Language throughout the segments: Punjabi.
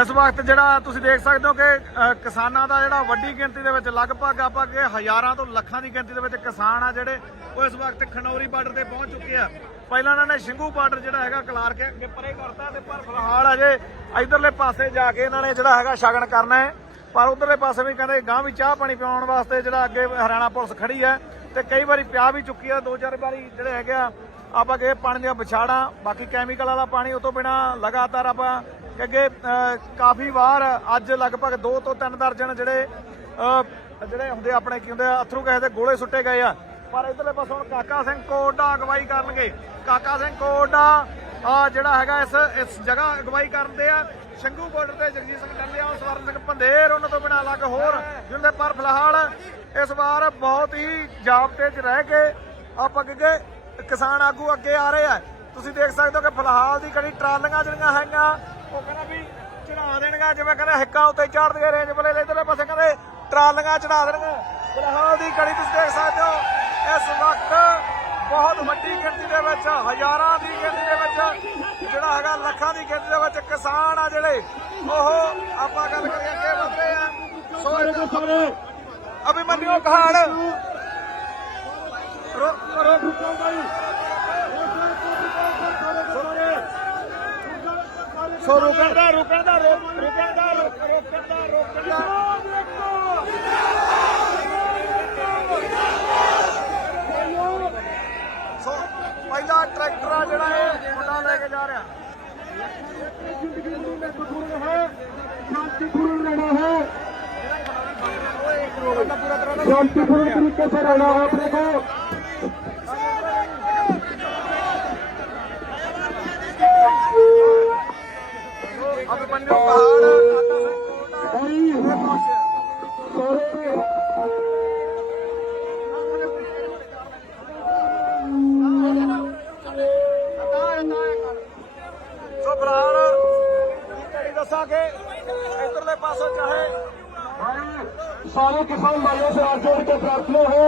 ਇਸ ਵਕਤ ਜਿਹੜਾ ਤੁਸੀਂ ਦੇਖ ਸਕਦੇ ਹੋ ਕਿ ਕਿਸਾਨਾਂ ਦਾ ਜਿਹੜਾ ਵੱਡੀ ਗਿਣਤੀ ਦੇ ਵਿੱਚ ਲਗਭਗ ਆਪਾਂ ਕਿ ਹਜ਼ਾਰਾਂ ਤੋਂ ਲੱਖਾਂ ਦੀ ਗਿਣਤੀ ਦੇ ਵਿੱਚ ਕਿਸਾਨ ਆ ਜਿਹੜੇ ਉਹ ਇਸ ਵਕਤ ਖਨੌਰੀ ਬਾਰਡਰ ਤੇ ਪਹੁੰਚ ਚੁੱਕੇ ਆ। ਪਹਿਲਾਂ ਇਹਨਾਂ ਨੇ ਸਿੰਘੂ ਬਾਰਡਰ ਜਿਹੜਾ ਹੈਗਾ ਕਲਾਰ ਕੇ ਅੱਗੇ ਪਰੇ ਕਰਤਾ ਤੇ ਪਰ ਫਿਲਹਾਲ ਅਜੇ ਇਧਰਲੇ ਪਾਸੇ ਜਾ ਕੇ ਇਹਨਾਂ ਨੇ ਜਿਹੜਾ ਹੈਗਾ ਸ਼ਗਨ ਕਰਨਾ ਹੈ। ਪਰ ਉਧਰਲੇ ਪਾਸੇ ਵੀ ਕਹਿੰਦੇ ਗਾਂ ਵੀ ਚਾਹ ਪਾਣੀ ਪਿਆਉਣ ਵਾਸਤੇ ਜਿਹੜਾ ਅੱਗੇ ਹਰਿਆਣਾ ਪੁਲਿਸ ਖੜੀ ਹੈ ਤੇ ਕਈ ਵਾਰੀ ਪਿਆ ਵੀ ਚੁੱਕੀ ਆ ਦੋ ਚਾਰ ਵਾਰੀ ਜਿਹੜੇ ਹੈਗੇ ਆ, ਆਪਾਂ ਕਿ ਪਾਣੀ ਦੀਆਂ ਵਿਛਾੜਾਂ, ਬਾਕੀ ਕੈਮੀਕਲ ਵਾਲਾ ਪਾਣੀ ਉਹ ਤੋਂ ਬਿਨਾ ਲਗਾਤਾਰ ਆਪਾਂ ਕਿ ਅੱਗੇ ਅਹ, ਕਾਫੀ ਵਾਰ ਅੱਜ ਲਗਭਗ 2 ਤੋਂ 3 ਦਰਜਨ ਜਿਹੜੇ ਅਹ, ਜਿਹੜੇ ਹੁੰਦੇ ਆਪਣੇ ਕੀ ਹੁੰਦੇ ਆ ਅਥਰੂ ਗੈਸ ਦੇ ਗੋਲੇ ਸੁੱਟੇ ਗਏ ਆ। ਪਰ ਇਧਰਲੇ ਪਾਸੇ ਹੁਣ ਕਾਕਾ ਸਿੰਘ ਕੋਡਾ ਅਗਵਾਈ ਕਰਨਗੇ। ਕਾਕਾ ਸਿੰਘ ਕੋਡਾ ਆ ਜਿਹੜਾ ਹੈਗਾ ਇਸ ਇਸ ਜਗ੍ਹਾ ਅਗਵਾਈ ਕਰਦੇ ਆ। ਸ਼ੰਗੂ ਬਾਰਡਰ ਤੇ ਜਗਜੀਤ ਸਿੰਘ ਡੱਲਿਆ ਸਵਰਨ ਸਿੰਘ ਪੰਧੇਰ ਉਹਨਾਂ ਤੋਂ ਬਿਨਾਂ ਅਲੱਗ ਹੋਰ ਜਿਹਦੇ ਪਰ ਫਿਲਹਾਲ ਇਸ ਵਾਰ ਬਹੁਤ ਹੀ ਜਾਬਤੇ 'ਚ ਰਹਿ ਕੇ ਆਪਾਂ ਅੱਗੇ ਕਿਸਾਨ ਆਗੂ ਅੱਗੇ ਆ ਰਹੇ ਆ। ਤੁਸੀਂ ਦੇਖ ਸਕਦੇ ਹੋ ਕਿ ਫਿਲਹਾਲ ਦੀ ਕੜੀ ਟਰਾਲੀਆਂ ਜਿਹੜੀਆਂ ਹੈਗੀਆਂ ਉਹ ਕਹਿੰਦਾ ਵੀ ਚੜਾ ਦੇਣਗਾ ਜਿਵੇਂ ਕਹਿੰਦੇ ਹਿੱਕਾਂ ਉੱਤੇ ਚੜ੍ਹਦੇ ਰੇਂਜ ਬਲੇ ਇਧਰਲੇ ਪਾਸੇ ਕਹਿੰਦੇ ਟਰਾਲੀਆਂ ਚੜਾ ਦੇਣਗੇ। ਫਿਲਹਾਲ ਦੀ ਕੜੀ ਤੁਸੀਂ ਦੇਖ ਸਕਦੇ ਹੋ ਇਸ ਵਕਤ ਬਹੁਤ ਵੱਡੀ ਗਿਣਤੀ ਦੇ ਵਿੱਚ ਹਜ਼ਾਰਾਂ ਦੀ ਗਿਣਤੀ ਦੇ ਵਿੱਚ ਜਿਹੜਾ ਹੈਗਾ ਲੱਖਾਂ ਦੀ ਗਿਣਤੀ ਦੇ ਵਿੱਚ ਕਿਸਾਨ ਆ ਜਿਹੜੇ ਉਹ ਆਪਾਂ ਗੱਲ ਕਰੀਏ ਅੱਗੇ ਵਧ ਰਹੇ ਆ। ਸੋ ਅਭਿਮਨਿਓ ਕਹਾੜ ਰੋ ਰੋ ਸੋ ਰੁਕਣ ਦਾ ਰੁਕਣ ਦਾ ਰੋਕ- ਰੁਕਣ ਦਾ ਰੋਕ- ਰੋਕਣ ਦਾ ਰੋਕਣ ਦਾ ਸੋ ਪਹਿਲਾ ਟਰੈਕਟਰ ਆ ਜਿਹੜਾ ਇਹ ਮੁੰਡਾ ਲੈ ਕੇ ਜਾ ਰਿਹਾ शांतिपूर्ण रहना है शांतिपूर्ण तरीके से रहना है अपने को ਅਭਿਮਨਿਓ ਕਹਾੜ ਕਾਕਾ ਸਿੰਘ ਕੋਟਾ भाई ਇਹ ਪਹੁੰਚਿਆ सारे ਸੋ ਬਰਾੜ ਕੀ ਕੜੀ ਦੱਸਾਂਗੇ ਇਧਰਲੇ ਪਾਸੋਂ ਚਾਹੇ भाई सारे किसान भाइयों से हाथ जोड़ के प्रार्थना है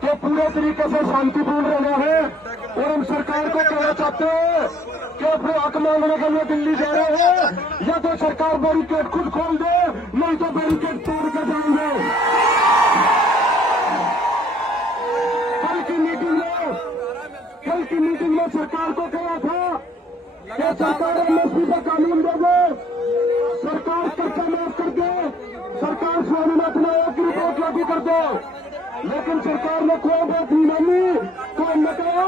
कि पूरे तरीके से शांतिपूर्ण रहना है और हम सरकार को कहना चाहते हैं कि अपने हक मांगने के लिए दिल्ली जा रहे हैं? या तो सरकार बैरिकेड खुद खोल दे, नहीं तो बैरिकेड तोड़ के जाएँगे कल की मीटिंग में, कल की मीटिंग में सरकार को कहा था कि सरकार एमएसपी का कानून दे दे। सरकार कर्जा माफ़ कर दे। सरकार स्वामीनाथन आयोग की रिपोर्ट लागू कर दे। लेकिन सरकार ने कोई बात नहीं मानी तो हमने कहा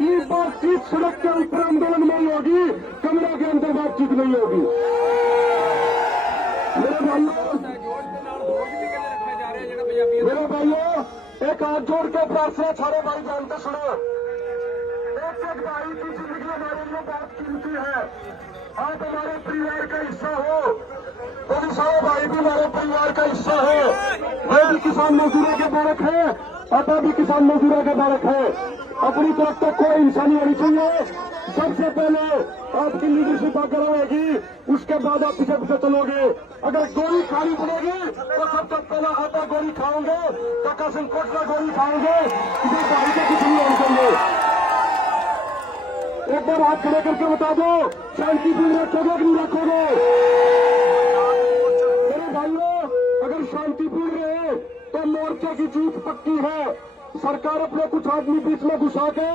ये बातचीत सड़क के ऊपर आंदोलन में ही होगी कमरा के अंदर बातचीत नहीं होगी मेरे भाइयों मेरे भाइयों एक हाथ जोड़ के प्रार्थना सारे भाई जानते सुनो एक एक भाई की जिंदगी हमारे लिए बहुत कीमती है आप हमारे परिवार का हिस्सा हो और सारे भाई भी हमारे परिवार का हिस्सा है मैं भी किसान मजदूरों के बालक है पापा भी किसान मजदूरों के बालक है अपनी तरफ तक कोई इंसानी होनी चाहिए सबसे पहले आपकी लीडरशिप आकर रहेगी उसके बाद आप पीछे पीछे चलोगे अगर गोली खानी पड़ेगी तो सबसे पहले आटा गोली खाओगे काका सिंह कोटला गोली खाओगे किसी भाई को कुछ नहीं होना चाहिए एक बार हाथ खड़े करके बता दो शांतिपूर्ण रखोगे कि नहीं रखोगे? मेरे भाइयों, अगर शांतिपूर्ण रहे तो मोर्चे की जीत पक्की है। सरकार अपने कुछ आदमी बीच में घुसा के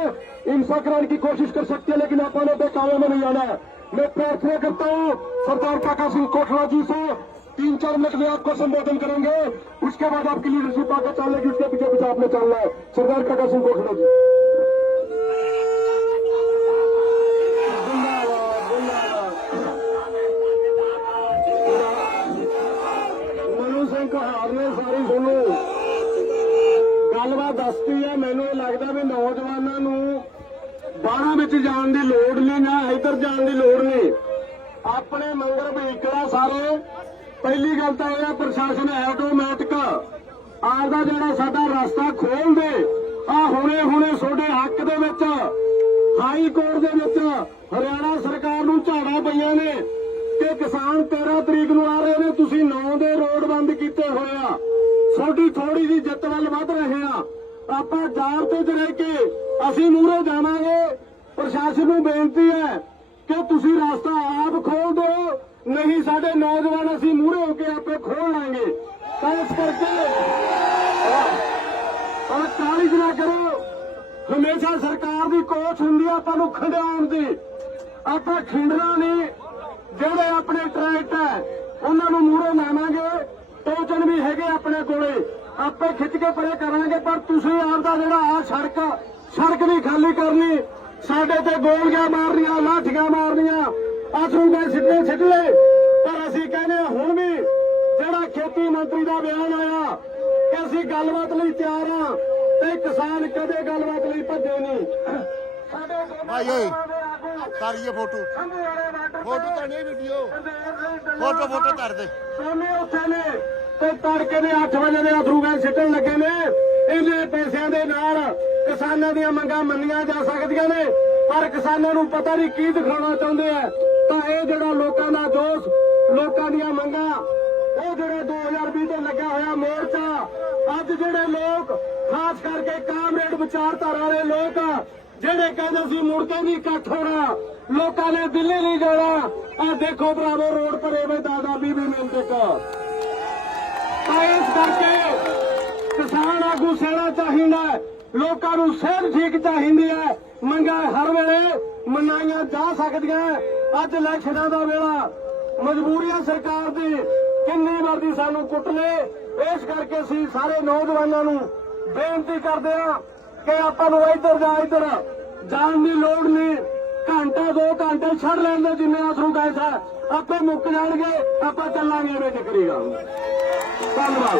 हिंसा कराने की कोशिश कर सकती है, लेकिन अपने कामे में नहीं आना। मैं प्रार्थना करता हूँ, सरदार काका सिंह कोटला जी से तीन चार मिनट में आपको संबोधन करेंगे। उसके बाद आपकी लीडरशिप आगे चलेगी उसके पीछे पीछे आपने चलना है। सरदार काका सिंह कोटला जी। ਵਿੱਚ ਜਾਣ ਦੀ ਲੋੜ ਨਹੀਂ ਨਾ ਇੱਧਰ ਜਾਣ ਦੀ ਲੋੜ ਨਹੀਂ ਆਪਣੇ ਮੰਗਰ ਵਹੀਕਲਾਂ ਸਾਰੇ, ਪਹਿਲੀ ਗੱਲ ਤਾਂ ਇਹ ਆ, ਪ੍ਰਸ਼ਾਸਨ ਆਟੋਮੈਟਿਕ ਆਪਦਾ ਜਿਹੜਾ ਸਾਡਾ ਰਸਤਾ ਖੋਲ ਦੇ, ਆ ਹੁਣੇ ਹੁਣੇ ਤੁਹਾਡੇ ਹੱਕ ਦੇ ਵਿੱਚ ਹਾਈ ਕੋਰਟ ਦੇ ਵਿੱਚ ਹਰਿਆਣਾ ਸਰਕਾਰ ਨੂੰ ਝਾੜਾਂ ਪਈਆਂ ਨੇ ਕਿ ਕਿਸਾਨ 13 ਤਰੀਕ ਨੂੰ ਆ ਰਹੇ ਨੇ, ਤੁਸੀਂ 9 ਦੇ ਰੋਡ ਬੰਦ ਕੀਤੇ ਹੋਏ ਆ। ਤੁਹਾਡੀ ਥੋੜੀ ਜੀ ਜਿੱਤ ਵੱਲ ਵੱਧ ਰਹੇ ਆ। ਆਪਾਂ ਜਾਬਤੇ 'ਚ ਰਹਿ ਕੇ ਅਸੀਂ ਮੂਹਰੇ ਜਾਵਾਂਗੇ। ਪ੍ਰਸ਼ਾਸਨ ਨੂੰ ਬੇਨਤੀ ਹੈ ਕਿ ਤੁਸੀਂ ਰਸਤਾ ਆਪ ਖੋਲ ਦਿਓ, ਨਹੀਂ ਸਾਡੇ ਨੌਜਵਾਨ ਅਸੀਂ ਮੂਹਰੇ ਹੋ ਕੇ ਆਪੇ ਖੋਲ ਲਾਂਗੇ। ਤਾਂ ਇਸ ਕਰਕੇ ਔਰ ਕਾਲਿਜ ਨਾ ਕਰੋ। ਹਮੇਸ਼ਾ ਸਰਕਾਰ ਦੀ ਕੋਚ ਹੁੰਦੀ ਆ ਆਪਾਂ ਨੂੰ ਖੰਡਾਉਣ ਦੀ। ਆਪਾਂ ਖਿੰਡਣਾ ਨਹੀਂ। ਜਿਹੜੇ ਆਪਣੇ ਟਰੈਕਟ ਹੈ, ਉਹਨਾਂ ਨੂੰ ਮੂਹਰੇ ਲਾਵਾਂਗੇ ਟੋਚਨ ਵੀ ਹੈਗੇ ਆਪਣੇ ਕੋਲੇ। ਆਪੇ ਖਿੱਚ ਕੇ ਪਰੇ ਕਰਾਂਗੇ, ਪਰ ਤੁਸੀਂ ਆਪਦਾ ਜਿਹੜਾ ਆ ਸੜਕ ਸੜਕ ਵੀ ਖਾਲੀ ਕਰਨੀ। ਸਾਡੇ ਤੇ ਗੋਲੀਆਂ ਮਾਰਨੀਆਂ ਲਾਠੀਆਂ ਮਾਰਨੀਆਂ। ਆਸੂ ਦੇ ਸਿੱਟੇ ਸਿੱਟ ਪਰ ਅਸੀਂ ਕਹਿੰਦੇ ਹਾਂ ਹੁਣ ਵੀ ਜਿਹੜਾ ਖੇਤੀ ਮੰਤਰੀ ਦਾ ਬਿਆਨ ਆਇਆ ਕਿ ਅਸੀਂ ਗੱਲਬਾਤ ਲਈ ਤਿਆਰ ਹਾਂ ਤੇ ਕਿਸਾਨ ਕਦੇ ਗੱਲਬਾਤ ਲਈ ਭੱਜੇ ਨਹੀਂ। ਸਾਡੇ ਭਾਈ ਓਏ। ਤਾਰੀਏ ਫੋਟੋ। ਫੋਟੋ ਤਾਂ ਨਹੀਂ ਵੀਡੀਓ ਫੋਟੋ ਫੋਟੋ ਕਰ ਦੇ। ਸੋਨੇ ਉੱਥੇ ਨੇ ਤੇ ਤੜਕੇ ਦੇ 8 ਵਜੇ ਦੇ ਅਥਰੂ ਗੈਸ ਸਿੱਟਣ ਲੱਗੇ ਨੇ। ਇਹਨੇ ਪੈਸਿਆਂ ਦੇ ਨਾਲ ਕਿਸਾਨਾਂ ਦੀਆਂ ਮੰਗਾਂ ਮੰਨੀਆਂ ਜਾ ਸਕਦੀਆਂ ਨੇ, ਪਰ ਕਿਸਾਨਾਂ ਨੂੰ ਪਤਾ ਨਹੀਂ ਕੀ ਦਿਖਾਉਣਾ ਚਾਹੁੰਦੇ ਆ। ਤਾਂ ਇਹ ਜਿਹੜਾ ਲੋਕਾਂ ਦਾ ਜੋਸ਼ ਲੋਕਾਂ ਦੀਆਂ ਮੰਗਾਂ, ਉਹ ਜਿਹੜੇ 2020 ਤੇ ਲੱਗਿਆ ਹੋਇਆ ਮੋਰਚਾ, ਅੱਜ ਜਿਹੜੇ ਲੋਕ, ਖਾਸ ਕਰਕੇ ਕਾਮਰੇਡ ਵਿਚਾਰਧਾਰਾ ਵਾਲੇ ਲੋਕ, ਜਿਹੜੇ ਕਹਿੰਦੇ ਸੀ ਮੁੜ ਕੇ ਨਹੀਂ ਇਕੱਠ ਹੋਣਾ, ਲੋਕਾਂ ਨੇ ਦਿੱਲੀ ਨਹੀਂ ਜਾਣਾ ਆ ਦੇਖੋ ਭਰਾਵੋ, ਰੋਡ ਭਰੇ ਵੇ ਦਾਦਾ ਬੀਬੀ ਮਿਲਦੇ ਕਾ ਇਸ ਕਰਕੇ ਕਿਸਾਨ ਆਗੂ ਸਹਿਣਾ ਚਾਹੀਦਾ ਲੋਕਾਂ ਨੂੰ ਸਿਹਤ ਠੀਕ ਚਾਹੀਦੀ ਹੈ। ਮੰਗਾਂ ਹਰ ਵੇਲੇ ਮਨਾਈਆਂ ਜਾ ਸਕਦੀਆਂ। ਅੱਜ ਇਲੈਕਸ਼ਨਾਂ ਦਾ ਵੇਲਾ ਮਜਬੂਰੀਆਂ ਸਰਕਾਰ ਦੀ ਕਿੰਨੀ ਵਾਰ ਸਾਨੂੰ ਕੁੱਟ ਲੇ ਇਸ ਕਰਕੇ ਅਸੀਂ ਸਾਰੇ ਨੌਜਵਾਨਾਂ ਨੂੰ ਬੇਨਤੀ ਕਰਦੇ ਹਾਂ ਕਿ ਆਪਾਂ ਨੂੰ ਇੱਧਰ ਜਾ ਇੱਧਰ ਜਾਣ ਦੀ ਲੋੜ ਨਹੀਂ। ਘੰਟਾ, ਦੋ ਘੰਟੇ ਛੱਡ ਲੈਣ ਦੇ ਜਿੰਨੇ ਆਸਰੂ ਗਏ ਸਾ ਆਪੇ ਮੁੱਕ ਜਾਣਗੇ, ਆਪਾਂ ਚੱਲਾਂਗੇ ਐਵੇਂ ਟਕਰੀਗਾ ਧੰਨਵਾਦ।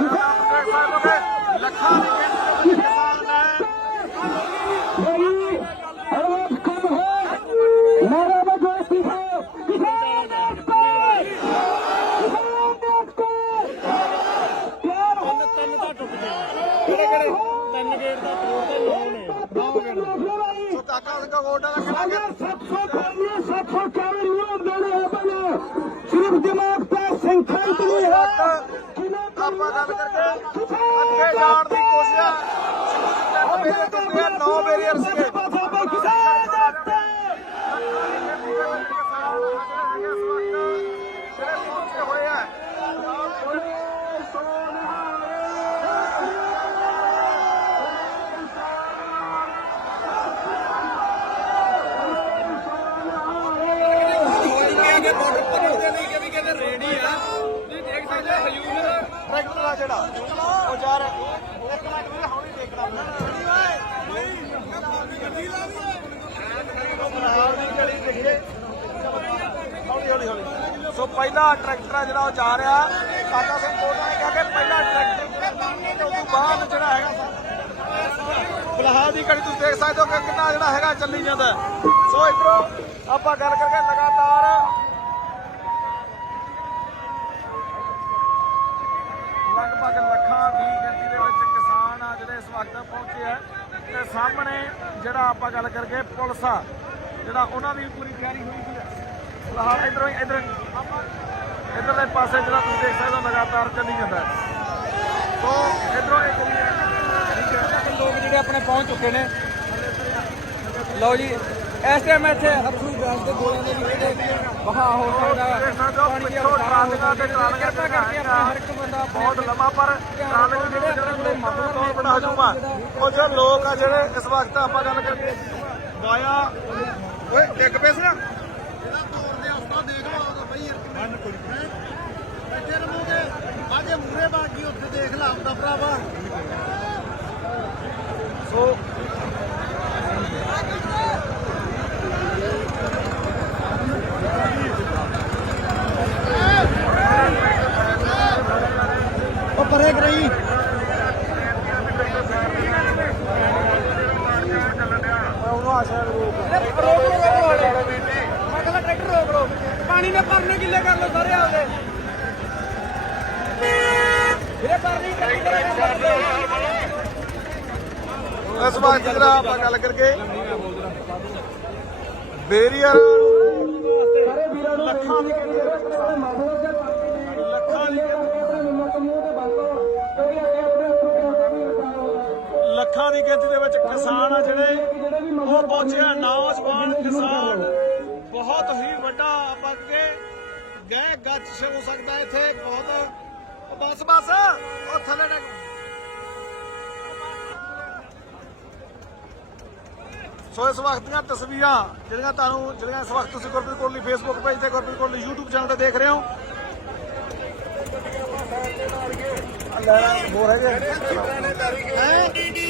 ਦੇਖ ਸਕਦੇ ਲੱਖਾਂ ਦੀ ਗਿਣਤੀ ਵਿੱਚ ਕਿਸਾਨ ਹੈ। ਮੇਰੀ ਆਵਾਜ਼ ਕਮ ਹੈ ਨਾਰਾ ਬਜੋਤੀ ਹੈ ਕਿਸਾਨ ਦੇਸ਼ ਕੋ ਕਿਸਾਨ ਦੇਸ਼ ਕੋ ਪਿਆਰ ਹੋ ਤਨ ਦਾ ਟੁੱਟ ਗਿਆ ਕਿਹੜੇ ਕਿਹੜੇ ਤਨ ਗੇੜ ਦਾ ਟੁੱਟ ਤੇ ਨੌ ਨੇ ਨੌ ਗੇੜ ਸੋ ਤਾਕਾ ਉਹਦਾ ਵੋਟ ਵਾਲਾ ਕਿਹੜਾ ਅਗਰ 700 ਕਰੀਏ 700 ਕਰੀਏ ਉਹ ਦੇਣੇ ਹੈ ਬਣਾ ਸਿਰਫ ਦਿਮਾਗ ਤੇ ਸੰਖਿਆ ਨਹੀਂ ਹੈ। ਆਪਾਂ ਗੱਲ ਕਰਕੇ ਅੱਗੇ ਜਾਣ ਦੀ ਕੋਸ਼ਿਸ਼ ਆ। 9 ਬੇਰੀਅਰ ਸੀਗੇ ਜਿਹੜੇ ਪਹੁੰਚੇ ਹੋਏ ਆ ਟਰੈਕਟਰ ਆ ਜਿਹੜਾ ਉਹ ਯਾਰ ਇੱਕ ਮਿੰਟ ਵੀ ਹੌਲੀ ਦੇਖਣਾ ਹੌਲੀ ਹੌਲੀ ਹੌਲੀ ਸੋ ਪਹਿਲਾ ਟਰੈਕਟਰ ਆ ਜਿਹੜਾ ਉਹ ਜਾ ਰਿਹਾ ਕਾਕਾ ਸਿੰਘ ਕੋਟਾ ਨੇ ਕਿਹਾ ਕਿ ਪਹਿਲਾ ਟਰੈਕਟਰ ਤੇ ਉਸ ਤੋਂ ਬਾਅਦ ਜਿਹੜਾ ਹੈਗਾ ਫਿਲਹਾਲ ਦੀ ਘੜੀ ਤੁਸੀਂ ਦੇਖ ਸਕਦੇ ਹੋ ਕਿ ਕਿੰਨਾ ਜਿਹੜਾ ਹੈਗਾ ਚੱਲੀ ਜਾਂਦਾ ਸੋ ਇਧਰੋਂ ਆਪਾਂ ਗੱਲ ਕਰਕੇ ਲਗਾਤਾਰ ਲਗਭਗ ਲੱਖਾਂ ਦੀ ਗਿਣਤੀ ਦੇ ਵਿੱਚ ਕਿਸਾਨ ਆ ਜਿਹੜੇ ਇਸ ਵਕਤ ਪਹੁੰਚੇ ਆ। ਤੇ ਸਾਹਮਣੇ ਜਿਹੜਾ ਆਪਾਂ ਗੱਲ ਕਰਕੇ ਪੁਲਿਸ ਆ, ਜਿਹੜਾ ਉਹਨਾਂ ਦੀ ਪੂਰੀ ਤਿਆਰੀ ਹੋਈ ਵੀ ਹੈ ਫਿਲਹਾਲ ਇਧਰੋਂ ਇਧਰ ਇਧਰਲੇ ਪਾਸੇ ਜਿਹੜਾ ਤੁਸੀਂ ਦੇਖ ਸਕਦੇ ਹੋ, ਲਗਾਤਾਰ ਚੱਲੀ ਜਾਂਦਾ ਸੋ ਇਧਰੋਂ ਇਹ ਠੀਕ ਹੈ। ਲੋਕ ਜਿਹੜੇ ਆਪਣੇ ਪਹੁੰਚ ਚੁੱਕੇ ਨੇ ਲਓ ਜੀ ਇਸ ਟਾਈਮ ਇੱਥੇ ਅਥਰੂ ਗੈਸ ਦੇ ਗੋਲਿਆਂ ਦੇ ਵੀ ਜਿਹੜੇ ਵਹਾ ਹੋ ਸਕਦਾ ਦੇਖ ਹੋ ਪਿੱਛੋਂ ਟਰਾਲੀਆਂ ਤੇ ਟਰਾਲੀਆਂ ਕਿਰਪਾ ਕਰਕੇ ਆਪਣਾ ਹਰ ਇੱਕ ਬੰਦਾ ਬਹੁਤ ਲੰਮਾ ਪਰ ਟਰਾਲੀਆਂ ਦੇ ਜਿਹੜੇ ਜਿਹੜੇ ਬਹੁਤ ਬੜਾ ਹਜੂਮ ਉਹ ਜਿਹੜੇ ਲੋਕ ਆ ਜਿਹੜੇ ਇਸ ਵਕਤ ਆਪਾਂ ਗੱਲ ਕਰਕੇ ਵਾਇਆ ਓਏ ਡਿੱਗ ਪਏ ਸੀ ਨਾ? ਬੈਠੇ ਰਹੋਗੇ ਆਜੇ ਮੂਰੇ ਬਾਗੀ ਉੱਥੇ ਦੇਖ ਲਾ ਆਪਦਾ ਭਰਾਵਾ। ਸੋ ਪਰੇ ਕਰਾਈ ਉਹਨੂੰ ਆਸ਼ਾ ਰੋਕ ਰੋਕ ਮੈਂ ਕਹਿੰਦਾ ਟਰੈਕਟਰ ਰੋਕ ਰੋਕ ਪਾਣੀ ਨੇ ਪਰਨੇ ਗਿੱਲੇ ਕਰ ਲੋ ਸਾਰੇ ਆਪਦੇ। ਵੀਰੇ ਪਰਨੀ ਟਰੈਕਟਰ ਇਸ ਵਕਤ ਜਿਹੜਾ ਆਪਾਂ ਗੱਲ ਕਰਕੇ ਬੇਰੀਅਰ ਸਾਰੇ ਵੀਰਾਂ ਨੂੰ ਲੱਖਾਂ ਦੀ ਜਿਹੜੇ ਮਾਹੌਲ ਦੇ ਲੱਖਾਂ ਦੀ ਗੈਸ ਦਾ ਲੱਖਾਂ ਦੀ ਵਿੱਚ ਕਿਸਾਨ ਆ ਜਿਹੜੇ ਉਹ ਪਹੁੰਚੇ ਆ ਨੌਜਵਾਨ ਕਿਸਾਨ। ਬਹੁਤ ਹੀ ਵੱਡਾ ਆਪਾਂ ਕੇ ਗਏ ਗੱਜ ਹੋ ਸਕਦਾ ਇੱਥੇ ਬਹੁਤ ਬਸ ਬਸ ਉਹ ਥੱਲੇ ਡਿੱਗ। ਸੋ ਇਸ ਵਕਤ ਦੀਆਂ ਤਸਵੀਰਾਂ ਜਿਹੜੀਆਂ ਤੁਹਾਨੂੰ ਜਿਹੜੀਆਂ ਇਸ ਵਕਤ ਤੁਸੀਂ ਗੁਰਪ੍ਰੀਤ ਕੋਹਲੀ ਫੇਸਬੁੱਕ ਪੇਜ ਤੇ ਗੁਰਪ੍ਰੀਤ ਕੋਹਲੀ YouTube ਚੈਨਲ ਤੇ ਦੇਖ ਰਹੇ ਹੋ। ਹੋਰ ਹੈਗੇ? ਹੈਂ?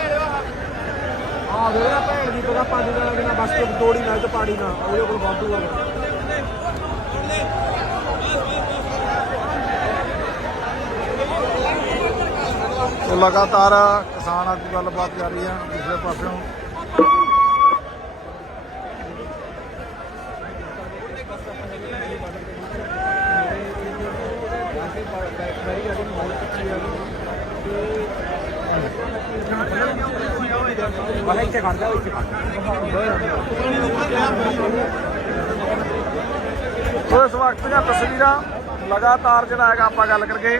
ਵੇ ਭੈਣ ਦੀ ਪਤਾ ਪੰਜ ਦਾ ਕਿਨਾ ਬਸ ਤੋਂ ਤੋੜੀ ਨਾਲ ਤੇ ਪਾੜੀ ਨਾ ਉਹਦੇ ਕੋਲ ਵਾਧੂ ਆ। ਸੋ ਲਗਾਤਾਰ ਕਿਸਾਨ ਆਗੂ ਗੱਲਬਾਤ ਜਾਰੀ ਹੈ ਦੂਸਰੇ ਪਾਸਿਓਂ। ਵਾਲਾ ਇੱਥੇ ਖੜ ਜਾ ਇੱਥੇ ਖੜ ਸੋ ਇਸ ਵਕਤ ਦੀਆਂ ਤਸਵੀਰਾਂ ਲਗਾਤਾਰ ਜਿਹੜਾ ਹੈਗਾ ਆਪਾਂ ਗੱਲ ਕਰਕੇ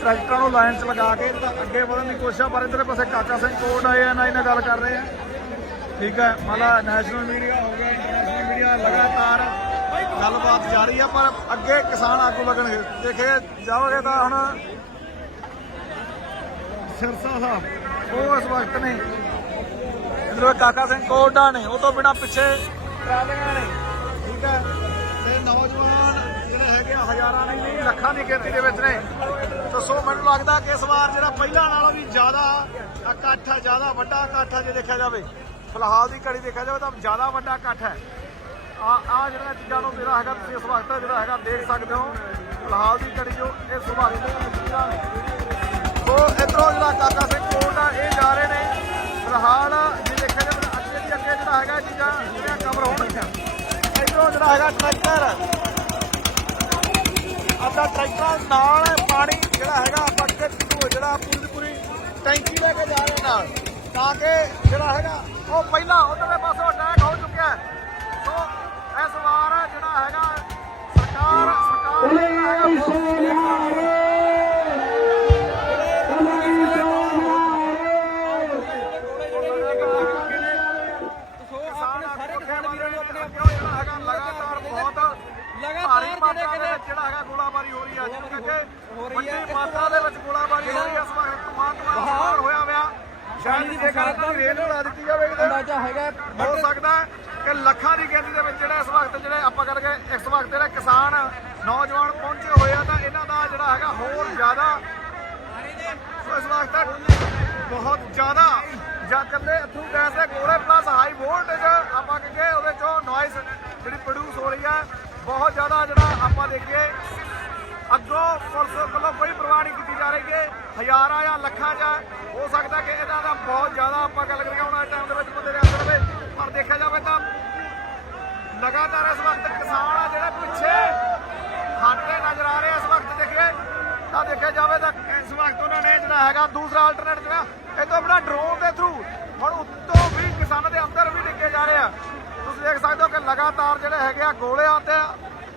ਟਰੈਕਟਰਾਂ ਨੂੰ ਲਾਈਨ 'ਚ ਲਗਾ ਕੇ ਅੱਗੇ ਵਧਣ ਦੀ ਕੋਸ਼ਿਸ਼ ਪਰ ਇਧਰਲੇ ਪਾਸੇ ਕਾਕਾ ਸਿੰਘ ਕੋਟ ਆਏ ਆ ਨਾ ਇਹਨਾਂ ਗੱਲ ਕਰ ਰਹੇ ਆ। ਠੀਕ ਹੈ ਮਤਲਬ ਨੈਸ਼ਨਲ ਮੀਡੀਆ ਹੋ ਗਿਆ ਇੰਟਰਨੈਸ਼ਨਲ ਮੀਡੀਆ ਲਗਾਤਾਰ ਗੱਲਬਾਤ ਜਾਰੀ ਆ, ਪਰ ਅੱਗੇ ਕਿਸਾਨ ਆਗੂ ਲੱਗਣਗੇ। ਦੇਖੇ, ਜਾਓਗੇ ਤਾਂ ਹੁਣ ਸਿਰਸਾ ਸਾਹਿਬ, ਉਹ ਇਸ ਵਕਤ ਨੇ ਇਧਰੋਂ ਕਾਕਾ ਸਿੰਘ ਕੋਟਾ ਨੇ, ਉਹ ਤੋਂ ਬਿਨਾ ਪਿੱਛੇ ਟਰਾਲੀਆਂ ਨੇ। ਠੀਕ ਹੈ? ਤੇ ਨੌਜਵਾਨ ਜਿਹੜੇ ਹੈਗੇ ਆ, ਹਜ਼ਾਰਾਂ ਨਹੀਂ ਲੱਖਾਂ ਦੀ ਗਿਣਤੀ ਦੇ ਵਿੱਚ ਨੇ। ਤਾਂ ਸੋ ਮੈਨੂੰ ਲੱਗਦਾ ਕਿ ਇਸ ਵਾਰ ਜਿਹੜਾ ਪਹਿਲਾਂ ਨਾਲੋਂ ਵੀ ਜ਼ਿਆਦਾ ਇਕੱਠ ਹੈ, ਜ਼ਿਆਦਾ ਵੱਡਾ ਇਕੱਠ ਹੈ ਜੇ ਦੇਖਿਆ ਜਾਵੇ, ਫਿਲਹਾਲ ਦੀ ਘੜੀ ਦੇਖਿਆ ਜਾਵੇ ਤਾਂ ਜ਼ਿਆਦਾ ਵੱਡਾ ਇਕੱਠ ਹੈ। ਆ ਆ ਜਿਹੜਾ ਚੀਜ਼ਾਂ ਨੂੰ ਜਿਹੜਾ ਹੈਗਾ ਤੁਸੀਂ ਇਸ ਵਕਤ ਜਿਹੜਾ ਹੈਗਾ ਦੇਖ ਸਕਦੇ ਹੋ, ਫਿਲਹਾਲ ਦੀ ਘੜੀ ਜੋ ਇਹ ਸੁਭਾਰੀ ਦੇ ਚੀਜ਼ਾਂ ਨੇ ਸੋ ਇਧਰੋਂ ਜਿਹੜਾ ਕਾਕਾ ਸਿੰਘ ਕੋਟ ਆ ਇਹ ਜਾ ਰਹੇ ਨੇ। ਫਿਲਹਾਲ ਦੇਖਿਆ ਜਾਵੇ ਅੱਗੇ ਦੀ ਅੱਗੇ ਜਿਹੜਾ ਹੈਗਾ ਚੀਜ਼ਾਂ ਜਿਹੜੀਆਂ ਕਵਰ ਹੋਣਗੀਆਂ। ਇਧਰੋਂ ਜਿਹੜਾ ਹੈਗਾ ਟਰੈਕਟਰ ਆਪਣਾ ਟਰੈਕਟਰਾਂ ਨਾਲ ਪਾਣੀ ਜਿਹੜਾ ਹੈਗਾ ਆਪਾਂ ਅੱਗੇ ਜਿਹੜਾ ਪੂਰੀ ਪੂਰੀ ਟੈਂਕੀ ਲੈ ਕੇ ਜਾ ਰਹੇ ਨਾਲ। ਤਾਂ ਕਿ ਜਿਹੜਾ ਹੈਗਾ ਉਹ ਪਹਿਲਾਂ ਉਧਰਲੇ ਪਾਸੋਂ ਅਟੈਕ ਹੋ ਚੁੱਕਿਆ ਹੈ ਬਹੁਤ ਜ਼ਿਆਦਾ ਜਿਹੜਾ ਆਪਾਂ ਦੇਖੀਏ, ਅੱਗੋਂ ਪੁਲਿਸ ਵੱਲੋਂ ਕੋਈ ਪਰਵਾਹ ਨਹੀਂ ਕੀਤੀ ਜਾ ਰਹੀ ਹੈ ਹਜ਼ਾਰਾਂ ਜਾਂ ਲੱਖਾਂ ਜਾਂ ਹੋ ਸਕਦਾ ਕਿ ਇਹਨਾਂ ਦਾ ਬਹੁਤ ਜ਼ਿਆਦਾ ਆਪਾਂ ਗੱਲ ਕਰੀਏ ਹੁਣ ਟਾਈਮ ਦੇ ਵਿੱਚ ਬੰਦੇ ਦੇ ਅੰਦਰ ਰਵੇ ਪਰ ਦੇਖਿਆ ਜਾਵੇ ਤਾਂ ਲਗਾਤਾਰ ਇਸ ਵਕਤ ਕਿਸਾਨ ਆ ਜਿਹੜਾ ਪਿੱਛੇ ਹਟਦੇ ਨਜ਼ਰ ਆ ਰਹੇ ਇਸ ਵਕਤ ਦੇਖੀਏ, ਤਾਂ ਦੇਖਿਆ ਜਾਵੇ ਤਾਂ ਇਸ ਵਕਤ ਉਹਨਾਂ ਨੇ ਜਿਹੜਾ ਹੈਗਾ ਦੂਸਰਾ ਆਲਟਰਨੇਟ ਜਿਹੜਾ, ਇਹ ਤੋਂ ਆਪਣਾ ਡਰੋਨ ਦੇ ਥਰੂ ਹੁਣ ਉੱਤੋਂ ਵੀ ਕਿਸਾਨਾਂ ਦੇ ਅੰਦਰ ਵੀ ਡਿੱਗੇ ਜਾ ਰਹੇ ਆ। ਤੁਸੀਂ ਦੇਖ ਸਕਦੇ ਹੋ ਕਿ ਲਗਾਤਾਰ ਜਿਹੜੇ ਹੈਗੇ ਆ ਗੋਲੇ ਆਉਂਦੇ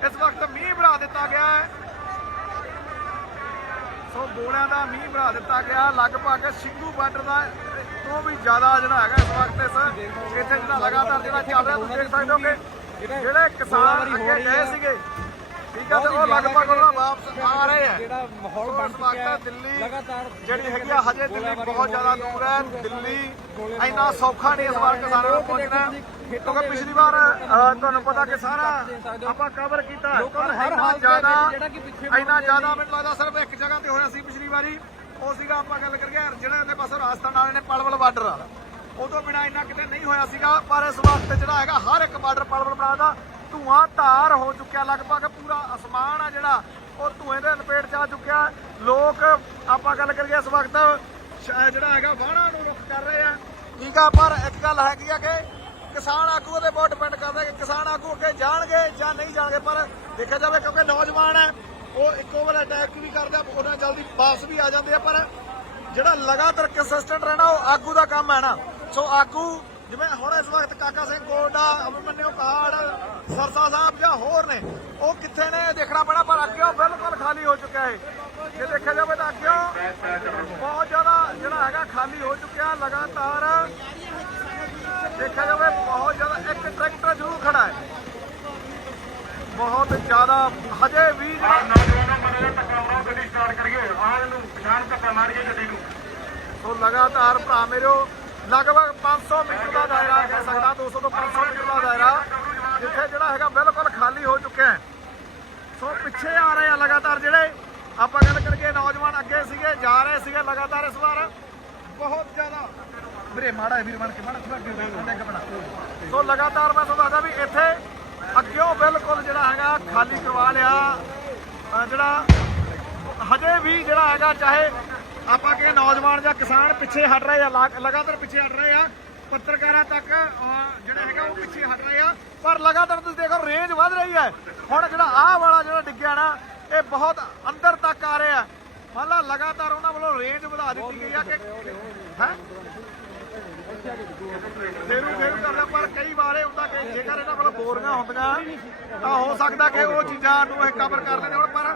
ਇਸ ਵਕਤ ਮੀਂਹ ਬਣਾ ਦਿੱਤਾ ਗਿਆ ਹੈ। ਸੋ ਗੋਲਿਆਂ ਦਾ ਮੀਂਹ ਬਣਾ ਦਿੱਤਾ ਗਿਆ ਲਗਭਗ ਸਿੰਘੂ ਬਾਰਡਰ ਦਾ ਤੋਂ ਵੀ ਜ਼ਿਆਦਾ ਜਿਹੜਾ ਹੈਗਾ ਇਸ ਵਕਤ ਇਸ ਇੱਥੇ ਜਿਹੜਾ ਲਗਾਤਾਰ ਜਿਹੜਾ ਚੱਲ ਰਿਹਾ, ਤੁਸੀਂ ਦੇਖ ਸਕਦੇ ਹੋ ਕਿ ਜਿਹੜੇ ਕਿਸਾਨ ਅੱਗੇ ਗਏ ਸੀਗੇ। ਠੀਕ ਹੈ ਤੇ ਉਹ ਲਗਭਗ ਉਹਨਾਂ ਵਾਪਸ ਆ ਰਹੇ ਆ। ਜਿਹੜਾ ਮਾਹੌਲ ਬਣ ਚੁੱਕਿਆ ਹੈ ਦਿੱਲੀ ਲਗਾਤਾਰ ਜਿਹੜੀ ਹੈਗੀ ਆ ਹਜੇ ਦਿੱਲੀ ਬਹੁਤ ਜ਼ਿਆਦਾ ਦੂਰ ਹੈ। ਦਿੱਲੀ ਇੰਨਾ ਸੌਖਾ ਨਹੀਂ ਇਸ ਵਾਰ ਕਿਸਾਨਾਂ ਨੂੰ ਪਹੁੰਚਣਾ ਕਿਉਂਕਿ ਪਿਛਲੀ ਵਾਰ ਤੁਹਾਨੂੰ ਪਤਾ ਕਿ ਸਾਰਾ ਆਪਾਂ ਕਵਰ ਕੀਤਾ ਲੋਕਾਂ ਨੂੰ ਪਰ ਹਰ ਇੰਨਾ ਜ਼ਿਆਦਾ ਜਿਹੜਾ ਕਿ ਪਿੱਛੇ ਇੰਨਾ ਜ਼ਿਆਦਾ ਮੈਨੂੰ ਲੱਗਦਾ ਸਿਰਫ ਇੱਕ ਜਗ੍ਹਾ ਤੇ ਹੋਇਆ ਸੀ ਪਿਛਲੀ ਵਾਰੀ ਉਹ ਸੀਗਾ ਆਪਾਂ ਗੱਲ ਕਰੀਏ ਜਿਹੜਾ ਇਹਦੇ ਪਾਸੋਂ ਰਾਜਸਥਾਨ ਵਾਲੇ ਨੇ ਪਲਵਲ ਬਾਰਡਰ ਵਾਲਾ। ਉਹ ਤੋਂ ਬਿਨਾ ਇੰਨਾ ਕਿਤੇ ਨਹੀਂ ਹੋਇਆ ਸੀਗਾ ਪਰ ਇਸ ਵਕਤ ਜਿਹੜਾ ਹੈਗਾ ਹਰ ਇੱਕ ਬਾਰਡਰ ਪਲਵਲ ਬਣਾ ਦਾ। ਧੂਆਂ ਧਾਰ ਹੋ ਚੁੱਕਿਆ, ਲਗਭਗ ਪੂਰਾ ਅਸਮਾਨ ਆ ਜਿਹੜਾ, ਉਹ ਧੂਏ ਦੇ ਲਪੇਟ ਚ ਚੁੱਕਿਆ। ਲੋਕ, ਆਪਾਂ ਗੱਲ ਕਰੀਏ ਇਸ ਵਕਤ ਜਿਹੜਾ ਹੈਗਾ, ਵਾਹਣਾ ਨੂੰ ਰੁਕ ਕਰ ਰਹੇ ਆ। ਠੀਕ ਆ, ਪਰ ਇੱਕ ਗੱਲ ਹੈਗੀ ਆ ਕਿ ਕਿਸਾਨ ਆਗੂ ਦੇ ਬਹੁਤ ਡਿਪੈਂਡ ਕਰਦਾ ਕਿ ਕਿਸਾਨ ਆਗੂ ਅੱਗੇ ਜਾਣਗੇ ਜਾਂ ਨਹੀਂ ਜਾਣਗੇ, ਪਰ ਦੇਖਿਆ ਜਾਵੇ ਕਿਉਂਕਿ ਨੌਜਵਾਨ ਹੈ, ਉਹ ਇੱਕੋ ਓਵਰ ਅਟੈਕ ਵੀ ਕਰਦਾ ਉਹਨਾਂ ਜਲਦੀ ਵਾਪਸ ਵੀ ਆ ਜਾਂਦੇ ਆ, ਪਰ ਜਿਹੜਾ ਲਗਾਤਾਰ ਕੰਸਿਸਟੈਂਟ ਰਹਿਣਾ, ਉਹ ਆਗੂ ਦਾ ਕੰਮ ਹੈ ਨਾ। ਸੋ ਆਗੂ ਜਿਵੇਂ ਹੁਣ ਇਸ ਵਕਤ ਕਾਕਾ ਸਿੰਘ ਗੋਡਾ ਅਮਨਿਓ ਪਹਾੜ ਸਰਸਾ ਸਾਹਿਬ ਜਾਂ ਹੋਰ ਨੇ ਉਹ ਕਿੱਥੇ ਨੇ ਦੇਖਣਾ ਪੈਣਾ ਪਰ ਅੱਗੇ ਉਹ ਬਿਲਕੁਲ ਖਾਲੀ ਹੋ ਚੁੱਕਿਆ ਹੈ ਜੇ ਦੇਖਿਆ ਜਾਵੇ ਤਾਂ ਅੱਗੇ ਬਹੁਤ ਜ਼ਿਆਦਾ ਜਿਹੜਾ ਹੈਗਾ ਖਾਲੀ ਹੋ ਚੁੱਕਿਆ ਲਗਾਤਾਰ ਦੇਖਿਆ ਜਾਵੇ ਬਹੁਤ ਜ਼ਿਆਦਾ ਇੱਕ ਟਰੈਕਟਰ ਜ਼ਰੂਰ ਖੜਾ ਹੈ। ਬਹੁਤ ਜ਼ਿਆਦਾ ਹਜੇ ਵੀ ਜਿਹੜਾ ਨੌਜਵਾਨਾਂ ਮਨੇ ਮਾਰੋ ਗੱਡੀ ਸਟਾਰਟ ਕਰੀਏ। ਆਹ ਇਹਨੂੰ ਪਛਾਣ ਧੱਕਾ ਮਾਰੀਏ ਗੱਡੀ ਨੂੰ। ਸੋ ਲਗਾਤਾਰ ਭਰਾ ਮੇਰੋ ਲਗਭਗ 500 ਮੀਟਰ ਦਾ ਦਾਇਰਾ ਕਹਿ ਸਕਦਾ 200 ਤੋਂ 500 ਮੀਟਰ ਦਾ ਦਾਇਰਾ, ਜਿੱਥੇ ਜਿਹੜਾ ਹੈਗਾ ਬਿਲਕੁਲ ਖਾਲੀ ਹੋ ਚੁੱਕਿਆ ਹੈ। ਸੋ ਪਿੱਛੇ ਆ ਰਹੇ ਆ ਲਗਾਤਾਰ ਜਿਹੜੇ ਆਪਾਂ ਗੱਲ ਕਰਕੇ ਨੌਜਵਾਨ ਅੱਗੇ ਸੀਗੇ, ਜਾ ਰਹੇ ਸੀਗੇ ਲਗਾਤਾਰ ਇਸ ਵਾਰ। ਬਹੁਤ ਜ਼ਿਆਦਾ ਵੀਰੇ, ਮਾੜਾ ਵੀਰ, ਬਣ ਕੇ ਮਾੜਾ ਥੋੜਾ ਅੱਗੇ ਬਣਾ ਸੋ ਲਗਾਤਾਰ ਮੈਂ ਤੁਹਾਨੂੰ ਦੱਸਦਾ ਵੀ ਇੱਥੇ ਅੱਗਿਓਂ ਬਿਲਕੁਲ ਜਿਹੜਾ ਹੈਗਾ ਖਾਲੀ ਕਰਵਾ ਲਿਆ। ਜਿਹੜਾ ਹਜੇ ਵੀ ਜਿਹੜਾ ਹੈਗਾ, ਚਾਹੇ ਆਪਾਂ ਕਿ ਨੌਜਵਾਨ ਜਾਂ ਕਿਸਾਨ ਪਿੱਛੇ ਹਟ ਰਹੇ ਆ ਲਗਾਤਾਰ ਪਿੱਛੇ ਹਟ ਰਹੇ ਆ। ਪੱਤਰਕਾਰਾਂ ਤੱਕ ਜਿਹੜਾ ਹੈਗਾ ਉਹ ਪਿੱਛੇ ਹਟ ਰਹੇ ਆ। ਪਰ ਲਗਾਤਾਰ ਤੁਸੀਂ ਦੇਖੋ ਰੇਂਜ ਵੱਧ ਰਹੀ ਹੈ। ਹੁਣ ਜਿਹੜਾ ਆਹ ਵਾਲਾ ਜਿਹੜਾ ਡਿੱਗਿਆ ਨਾ, ਇਹ ਬਹੁਤ ਅੰਦਰ ਤੱਕ ਆ ਰਿਹਾ। ਮੰਨ ਲਗਾਤਾਰ ਉਹਨਾਂ ਵੱਲੋਂ ਰੇਂਜ ਵਧਾ ਦਿੱਤੀ ਗਈ ਆ ਕਿ ਹੈ? ਫੇਰੂ ਫੇਰੂ ਕਰਦਾ ਪਰ ਕਈ ਵਾਰ ਇਹ ਹੁੰਦਾ ਕਿ ਜੇਕਰ ਇਹਨਾਂ ਕੋਲ ਬੋਰੀਆਂ ਹੁੰਦੀਆਂ, ਤਾਂ ਹੋ ਸਕਦਾ ਕਿ ਉਹ ਚੀਜ਼ਾਂ ਨੂੰ ਇਹ ਕਵਰ ਕਰ ਲੈਂਦੇ ਹੁਣ ਪਰ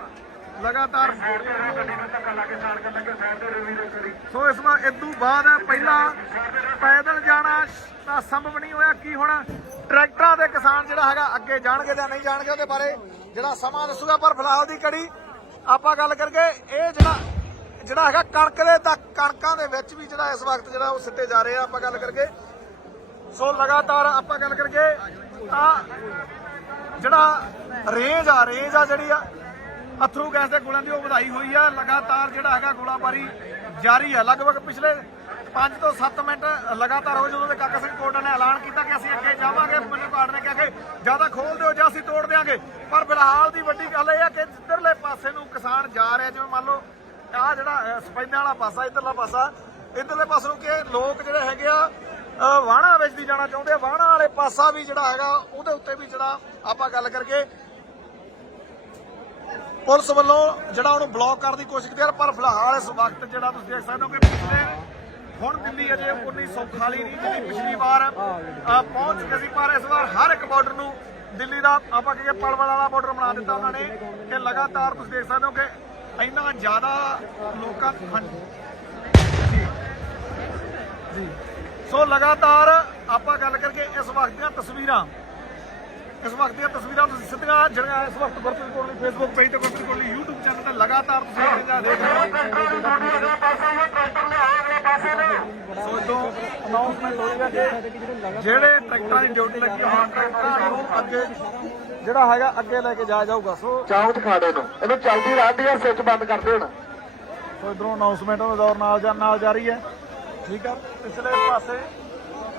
ਲਗਾਤਾਰ ਤੇ ਸੋ ਇਸ ਵਾਰ ਇਦੋਂ ਬਾਅਦ ਪਹਿਲਾਂ ਪੈਦਲ ਜਾਣਾ ਤਾਂ ਸੰਭਵ ਨਹੀਂ ਹੋਇਆ। ਕੀ ਹੁਣ ਟਰੈਕਟਰਾਂ ਦੇ ਕਿਸਾਨ ਜਿਹੜਾ ਹੈਗਾ ਅੱਗੇ ਜਾਣਗੇ ਜਾਂ ਨਹੀਂ ਜਾਣਗੇ ਉਹਦੇ ਬਾਰੇ ਜਿਹੜਾ ਸਮਾਂ ਦੱਸੂਗਾ ਪਰ ਫਿਲਹਾਲ ਦੀ ਕੜੀ ਆਪਾਂ ਗੱਲ ਕਰਕੇ ਇਹ ਜਿਹੜਾ ਜਿਹੜਾ ਹੈਗਾ ਕਣਕ ਦੇ ਤੱਕ ਕਣਕਾਂ ਦੇ ਵਿੱਚ ਵੀ ਜਿਹੜਾ ਇਸ ਵਕਤ ਜਿਹੜਾ ਉਹ ਸਿੱਟੇ ਜਾ ਰਹੇ ਆ ਆਪਾਂ ਗੱਲ ਕਰਕੇ ਸੋ ਲਗਾਤਾਰ ਆਪਾਂ ਗੱਲ ਕਰਕੇ ਤਾਂ ਜਿਹੜਾ ਰੇਂਜ ਆ ਰੇਂਜ ਆ ਜਿਹੜੀ ਆ ਅਥਰੂ ਗੈਸ ਦੇ ਗੋਲਿਆਂ ਦੀ ਉਹ ਵਧਾਈ ਹੋਈ ਆ। ਲਗਾਤਾਰ ਜਿਹੜਾ ਹੈਗਾ ਗੋਲਾਬਾਰੀ ਜਾਰੀ ਆ। ਲਗਭਗ ਪਿਛਲੇ 5 ਤੋਂ 7 ਮਿੰਟ ਲਗਾਤਾਰ ਹੋ ਜਦੋਂ ਦੇ ਕਾਕਾ ਸਿੰਘ ਕੋਟਾ ਨੇ ਐਲਾਨ ਕੀਤਾ ਕਿ ਅਸੀਂ ਅੱਗੇ ਜਾਵਾਂਗੇ ਮੈਨੂੰ ਕਾਰਡ ਨੇ ਕਿਹਾ ਕਿ ਜ਼ਿਆਦਾ ਖੋਲ ਦਿਓ ਜਾਂ ਅਸੀਂ ਤੋੜ ਦਿਆਂਗੇ। ਪਰ ਫਿਲਹਾਲ ਦੀ ਵੱਡੀ ਗੱਲ ਇਹ ਆ ਕਿ ਜਿੱਧਰਲੇ ਪਾਸੇ ਨੂੰ ਕਿਸਾਨ ਜਾ ਰਿਹਾ ਜਿਵੇਂ ਮੰਨ ਲਓ ਆ ਜਿਹੜਾ ਸਪੈਦਾਂ ਵਾਲਾ ਪਾਸਾ ਇਧਰਲਾ ਪਾਸਾ ਇਧਰਲੇ ਪਾਸੇ ਨੂੰ ਕਿ ਲੋਕ ਜਿਹੜੇ ਹੈਗੇ ਆ ਅ, ਵਾਹਣਾ ਵਿੱਚ ਦੀ ਜਾਣਾ ਚਾਹੁੰਦੇ ਆ। ਵਾਹਣਾ ਵਾਲੇ ਪਾਸਾ ਵੀ ਜਿਹੜਾ ਹੈਗਾ ਉਹਦੇ ਉੱਤੇ ਵੀ ਜਿਹੜਾ ਆਪਾਂ ਗੱਲ ਕਰਕੇ ਪੁਲਿਸ ਵੱਲੋਂ ਜਿਹੜਾ ਉਹਨੂੰ ਬਲੌਕ ਕਰਨ ਦੀ ਕੋਸ਼ਿਸ਼ ਕੀਤੀ ਪਰ ਫਿਲਹਾਲ ਇਸ ਵਕਤ ਜਿਹੜਾ ਤੁਸੀਂ ਦੇਖ ਸਕਦੇ ਹੋ ਕਿ ਪਿਛਲੇ ਹੁਣ ਦਿੱਲੀ ਅਜੇ ਉਨੀ ਸੌਖਾਲੀ ਨਹੀਂ ਜਿਹੜੀ ਪਿਛਲੀ ਵਾਰ ਪਹੁੰਚ ਚੁੱਕੀ ਸੀ, ਪਰ ਇਸ ਵਾਰ ਹਰ ਇੱਕ ਬਾਰਡਰ ਨੂੰ ਦਿੱਲੀ ਦਾ ਆਪਾਂ ਕਹੀਏ ਪਲਵਲ ਵਾਲਾ ਬਾਰਡਰ ਬਣਾ ਦਿੱਤਾ ਉਹਨਾਂ ਨੇ, ਕਿ ਲਗਾਤਾਰ ਤੁਸੀਂ ਦੇਖ ਸਕਦੇ ਹੋ ਕਿ ਇੰਨਾ ਜ਼ਿਆਦਾ ਲੋਕਾਂ ਹਾਂਜੀ। ਜੀ। ਸੋ ਲਗਾਤਾਰ ਆਪਾਂ ਗੱਲ ਕਰਕੇ ਇਸ ਵਕਤ ਦੀਆਂ ਤਸਵੀਰਾਂ ਇਸ ਵਕਤ ਦੀਆਂ ਤਸਵੀਰਾਂ ਤੁਸੀਂ ਸਿੱਧੀਆਂ ਜਿਹੜੀਆਂ ਇਸ ਵਕਤ ਗੁਰਪ੍ਰੀਤ ਕੋਲ ਫੇਸਬੁੱਕ ਪੇਜ ਤੇ ਗੁਰਪ੍ਰੀਤ ਕੋਲ YouTube ਚੈਨਲ ਤੇ ਲਗਾਤਾਰ ਤੁਸੀਂ ਚੀਜ਼ਾਂ ਦੇਖ ਰਹੇ ਹੋ। ਸੋ ਤੋਂ ਅਨਾਉਂਸਮੈਂਟ ਹੋ ਰਿਹਾ ਕਿ ਜਿਹੜੇ ਟਰੈਕਟਰਾਂ ਦੀ ਡਿਊਟੀ ਲੱਗੀ ਹੁਣ ਟਰੈਕਟਰਾਂ ਨੂੰ ਅੱਗੇ ਜਿਹੜਾ ਹੈਗਾ ਅੱਗੇ ਲੈ ਕੇ ਜਾਇਆ ਜਾਊਗਾ। ਸੋ ਚਾਉ ਦਿਖਾ ਦੇ ਨੂੰ। ਇਹਨੂੰ ਚਲਦੀ ਰਹਿੰਦੀ ਆ ਸਵਿਚ ਬੰਦ ਕਰ ਦੇਣ ਸੋ ਇਧਰੋਂ ਅਨਾਉਂਸਮੈਂਟ ਦਾ ਦੌਰ ਨਾਲ ਜਾਂ ਨਾਲ ਜਾਰੀ ਹੈ। ਠੀਕ ਆ ਪਿਛਲੇ ਪਾਸੇ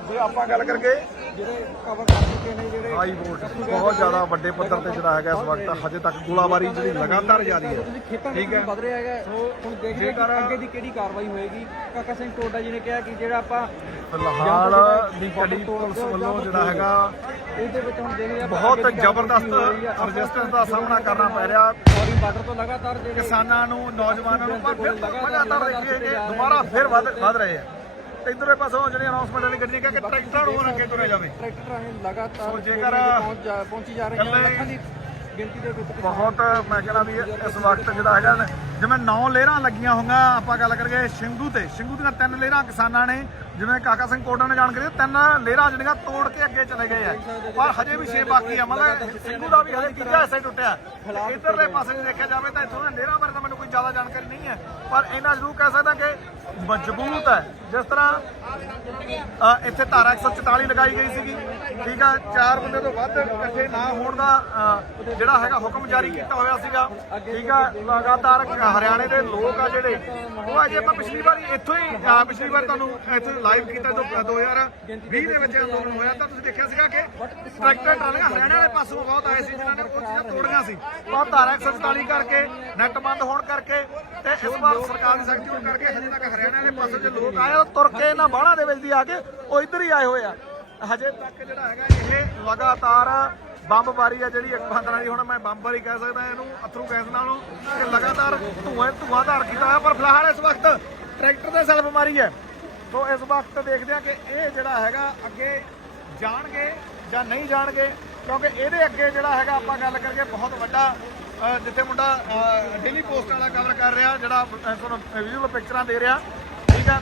ਜੇ ਆਪਾਂ ਗੱਲ ਕਰਕੇ ਜਿਹੜੇ ਕਵਰ ਕਰ ਚੁੱਕੇ ਨੇ ਜਿਹੜੇ ਹਾਈ ਵੋਲਟ ਬਹੁਤ ਜ਼ਿਆਦਾ ਵੱਡੇ ਪੱਧਰ ਤੇ ਜਿਹੜਾ ਹੈਗਾ ਇਸ ਵਕਤ ਹਜੇ ਤੱਕ ਗੋਲਾਬਾਰੀ ਜਿਹੜੀ ਲਗਾਤਾਰ ਜਾਰੀ ਹੈ। ਠੀਕ ਹੈ। ਵਧ ਰਿਹਾ ਹੈਗਾ। ਹੁਣ ਦੇਖਦੇ ਹਾਂ ਅੱਗੇ ਦੀ ਕਿਹੜੀ ਕਾਰਵਾਈ ਹੋਏਗੀ। ਕਾਕਾ ਸਿੰਘ ਟੋਡਾ ਜੀ ਨੇ ਕਿਹਾ ਕਿ ਜਿਹੜਾ ਆਪਾਂ ਫਿਲਹਾਲ ਦੀ ਕੜੀ ਪੁਲਿਸ ਵੱਲੋਂ ਜਿਹੜਾ ਹੈਗਾ ਇਹਦੇ ਵਿੱਚ ਹੁਣ ਦੇਖਦੇ ਹਾਂ ਬਹੁਤ ਜ਼ਬਰਦਸਤ ਰਜਿਸਟੈਂਸ ਦਾ ਸਾਹਮਣਾ ਕਰਨਾ ਪੈ ਰਿਹਾ। ਔਰੀ ਬਾਰਡਰ ਤੋਂ ਲਗਾਤਾਰ ਜਿਹੜੇ ਕਿਸਾਨਾਂ ਨੂੰ ਨੌਜਵਾਨਾਂ ਨੂੰ ਪਰ ਫਿਰ ਲਗਾਤਾਰ ਦੇਖੀਏ ਕਿ ਦੁਬਾਰਾ ਫਿਰ ਵੱਧ ਵੱਧ ਰਹੇ ਆ ਇਧਰਲੇ ਪਾਸੋਂ ਜਿਹੜੀ ਅਨਾਉਂਸਮੈਂਟ ਵਾਲੀ ਗੱਡੀ ਕਹੇ ਕਿ ਟਰੈਕਟਰ ਨੂੰ ਹੁਣ ਅੱਗੇ ਤੁਰੇ ਜਾਵੇ। ਟਰੈਕਟਰ ਰਾਹੀਂ ਲਗਾਤਾਰ ਸੋ ਜੇਕਰ ਪਹੁੰਚ ਜਾ- ਪਹੁੰਚੀ ਜਾ ਰਹੀਆਂ ਇਕੱਲੇ- ਲੱਖਾਂ ਦੀ ਗਿਣਤੀ ਦੇ ਵਿੱਚ ਬਹੁਤ ਮੈਂ ਕਹਿੰਦਾ ਵੀ ਇਸ ਵਕਤ ਜਿਹੜਾ ਹੈਗਾ ਜਿਵੇਂ ਨੌ ਲੇਅਰਾਂ ਲੱਗੀਆਂ ਹੋਈਆਂ ਆਪਾਂ ਗੱਲ ਕਰੀਏ ਸ਼ਿੰਗੂ ਤੇ। ਸ਼ਿੰਗੂ ਦੀਆਂ ਤਿੰਨ ਲੇਅਰਾਂ ਕਿਸਾਨਾਂ ਨੇ ਜਿਵੇਂ ਕਾਕਾ ਸਿੰਘ ਕੋਟਾ ਨੇ ਜਾਣਕਾਰੀ ਦਿੱਤੀ, ਤਿੰਨ ਲੇਅਰਾਂ ਜਿਹੜੀਆਂ ਤੋੜ ਕੇ ਅੱਗੇ ਚਲੇ ਗਏ ਆ। ਪਰ ਹਜੇ ਵੀ 6 ਬਾਕੀ ਆ ਮਤਲਬ ਸਿੰਘੂ ਦਾ ਵੀ ਹਜੇ ਤੀਜਾ ਹਿੱਸਾ ਟੁੱਟਿਆ। ਇਧਰਲੇ ਪਾਸੇ ਜੇ ਦੇਖਿਆ ਜਾਵੇ ਤਾਂ ਇੱਥੋਂ ਲੇਅਰਾਂ ਬਾਰੇ ਤਾਂ ਮੈਨੂੰ ਕੋਈ ਜ਼ਿਆਦਾ ਜਾਣਕਾਰੀ ਨਹੀਂ ਹੈ। ਪਰ ਇਹਨਾਂ ਜ਼ਰੂਰ ਕਹਿ ਸਕਦਾ ਕਿ ਮਜ਼ਬੂਤ ਹੈ। ਜਿਸ ਤਰ੍ਹਾਂ ਇੱਥੇ ਧਾਰਾ 144 ਲਗਾਈ ਗਈ ਸੀਗੀ। ਠੀਕ ਆ, ਚਾਰ ਬੰਦੇ ਤੋਂ ਵੱਧ ਇਕੱਠੇ ਨਾ ਹੋਣ ਦਾ ਜਿਹੜਾ ਹੈਗਾ ਹੁਕਮ ਜਾਰੀ ਕੀਤਾ ਹੋਇਆ ਸੀਗਾ। ਠੀਕ ਆ, ਲਗਾਤਾਰ ਹਰਿਆਣੇ ਦੇ ਲੋਕ ਆ ਜਿਹੜੇ, ਉਹ ਅਜੇ ਆਪਾਂ ਪਿਛਲੀ ਵਾਰ ਇੱਥੋਂ ਹੀ ਪਿਛਲੀ ਵਾਰ ਤੁਹਾਨੂੰ ਇੱਥੇ ਲਾਈਵ ਕੀਤਾ ਜਦੋਂ 2020 ਦੇ ਵਿੱਚ ਅੰਦੋਲਨ ਹੋਇਆ, ਤਾਂ ਤੁਸੀਂ ਦੇਖਿਆ ਸੀਗਾ ਕਿ ਟਰੈਕਟਰ ਟਰਾਲੀਆਂ ਹਰਿਆਣਾ ਵਾਲੇ ਪਾਸੋਂ ਬਹੁਤ ਆਏ ਸੀ, ਜਿਨ੍ਹਾਂ ਨੇ ਕੁਝ ਚੀਜ਼ਾਂ ਤੋੜੀਆਂ ਸੀ। ਪਰ ਧਾਰਾ 144 ਕਰਕੇ ਨੈਟ ਬੰਦ ਹੋਣ ਕਰਕੇ ਤੇ ਇਸ ਵਾਰ ਸਰਕਾਰ ਦੀ ਸਖਤੀ ਹੋਣ ਕਰਕੇ ਹਜੇ ਤੱਕ ਹਰਿਆਣਾ ਦੇ ਪਾਸੇ ਦੇ ਲੋਕ ਆਏ ਉਹ ਤੁਰ ਕੇ ਇਹਨਾਂ ਬਾਹਣਾ ਦੇ ਵਿੱਚ ਦੀ ਆ ਕੇ ਉਹ ਇੱਧਰ ਹੀ ਆਏ ਹੋਏ ਆ। ਹਜੇ ਤੱਕ ਜਿਹੜਾ ਹੈਗਾ ਇਹ ਲਗਾਤਾਰ ਬੰਬਬਾਰੀ ਆ ਜਿਹੜੀ ਇੱਕ ਦੀ ਹੁਣ ਮੈਂ ਬੰਬਬਾਰੀ ਕਹਿ ਸਕਦਾ ਇਹਨੂੰ, ਅਥਰੂ ਗੈਸ ਨਾਲੋਂ ਕਿ ਲਗਾਤਾਰ ਧੂਆਂ ਧੂਆਂਧਾਰ ਕੀਤਾ ਹੋਇਆ, ਪਰ ਫਿਲਹਾਲ ਇਸ ਵਕਤ ਟਰੈਕਟਰ ਤੇ ਸੈਲਫ ਮਾਰੀ ਹੈ। ਸੋ ਇਸ ਵਕਤ ਦੇਖਦੇ ਆ ਕਿ ਇਹ ਜਿਹੜਾ ਹੈਗਾ ਅੱਗੇ ਜਾਣਗੇ ਜਾਂ ਨਹੀਂ ਜਾਣਗੇ, ਕਿਉਂਕਿ ਇਹਦੇ ਅੱਗੇ ਜਿਹੜਾ ਹੈਗਾ ਆਪਾਂ ਗੱਲ ਕਰਕੇ ਬਹੁਤ ਵੱਡਾ ਜਿੱਥੇ ਮੁੰਡਾ ਡੇਲੀ ਪੋਸਟ ਵਾਲਾ ਕਵਰ ਕਰ ਰਿਹਾ, ਜਿਹੜਾ ਤੁਹਾਨੂੰ ਵਿਜ਼ੂਅਲ ਪਿਕਚਰਾਂ ਦੇ ਰਿਹਾ, ਠੀਕ ਆ?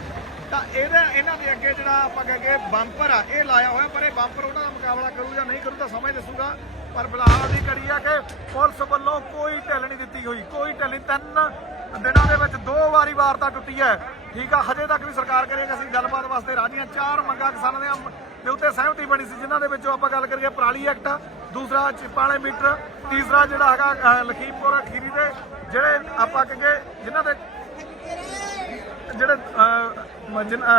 ਤਾਂ ਇਹਦਾ, ਇਹਨਾਂ ਦੇ ਅੱਗੇ ਜਿਹੜਾ ਆਪਾਂ ਕਹਾਂਗੇ ਬੰਪਰ ਆ, ਇਹ ਲਾਇਆ ਹੋਇਆ, ਪਰ ਇਹ ਬੰਪਰ ਉਹਨਾਂ ਦਾ ਮੁਕਾਬਲਾ ਕਰੂ ਜਾਂ ਨਹੀਂ ਕਰੂ ਤਾਂ ਸਮਝ ਦੱਸੂਗਾ। ਪਰ ਫਿਲਹਾਲ ਦੀ ਕੜੀ ਆ ਕਿ ਪੁਲਿਸ ਵੱਲੋਂ ਕੋਈ ਢਿੱਲ ਨਹੀਂ ਦਿੱਤੀ ਹੋਈ, ਕੋਈ ਢਿੱਲ ਨਹੀਂ, ਤਿੰਨ ਦਿਨਾਂ ਦੇ ਵਿੱਚ ਦੋ ਵਾਰੀ ਵਾਰਤਾ ਟੁੱਟੀ ਹੈ। ਠੀਕ ਆ, ਹਜੇ ਤੱਕ ਵੀ ਸਰਕਾਰ ਕਰੇਗਾ ਅਸੀਂ ਗੱਲਬਾਤ ਵਾਸਤੇ ਰਾਜੀਆਂ ਚਾਰ ਮੰਗਾਂ ਕਿਸਾਨਾਂ ਦੇ ਦੇ ਉੱਤੇ ਸਹਿਮਤੀ ਬਣੀ ਸੀ, ਜਿਨ੍ਹਾਂ ਦੇ ਵਿੱਚੋਂ ਆਪਾਂ ਗੱਲ ਕਰੀਏ ਪਰਾਲੀ ਐਕਟ, ਦੂਸਰਾ ਚਿੱਪਾਂ ਮੀਟਰ, ਤੀਸਰਾ ਜਿਹੜਾ ਹੈਗਾ ਲਖੀਮਪੁਰ ਖੀਰੀ ਦੇ, ਜਿਹੜੇ ਆਪਾਂ ਕਹਾਂਗੇ ਜਿਨ੍ਹਾਂ ਦੇ ਜਿਹੜੇ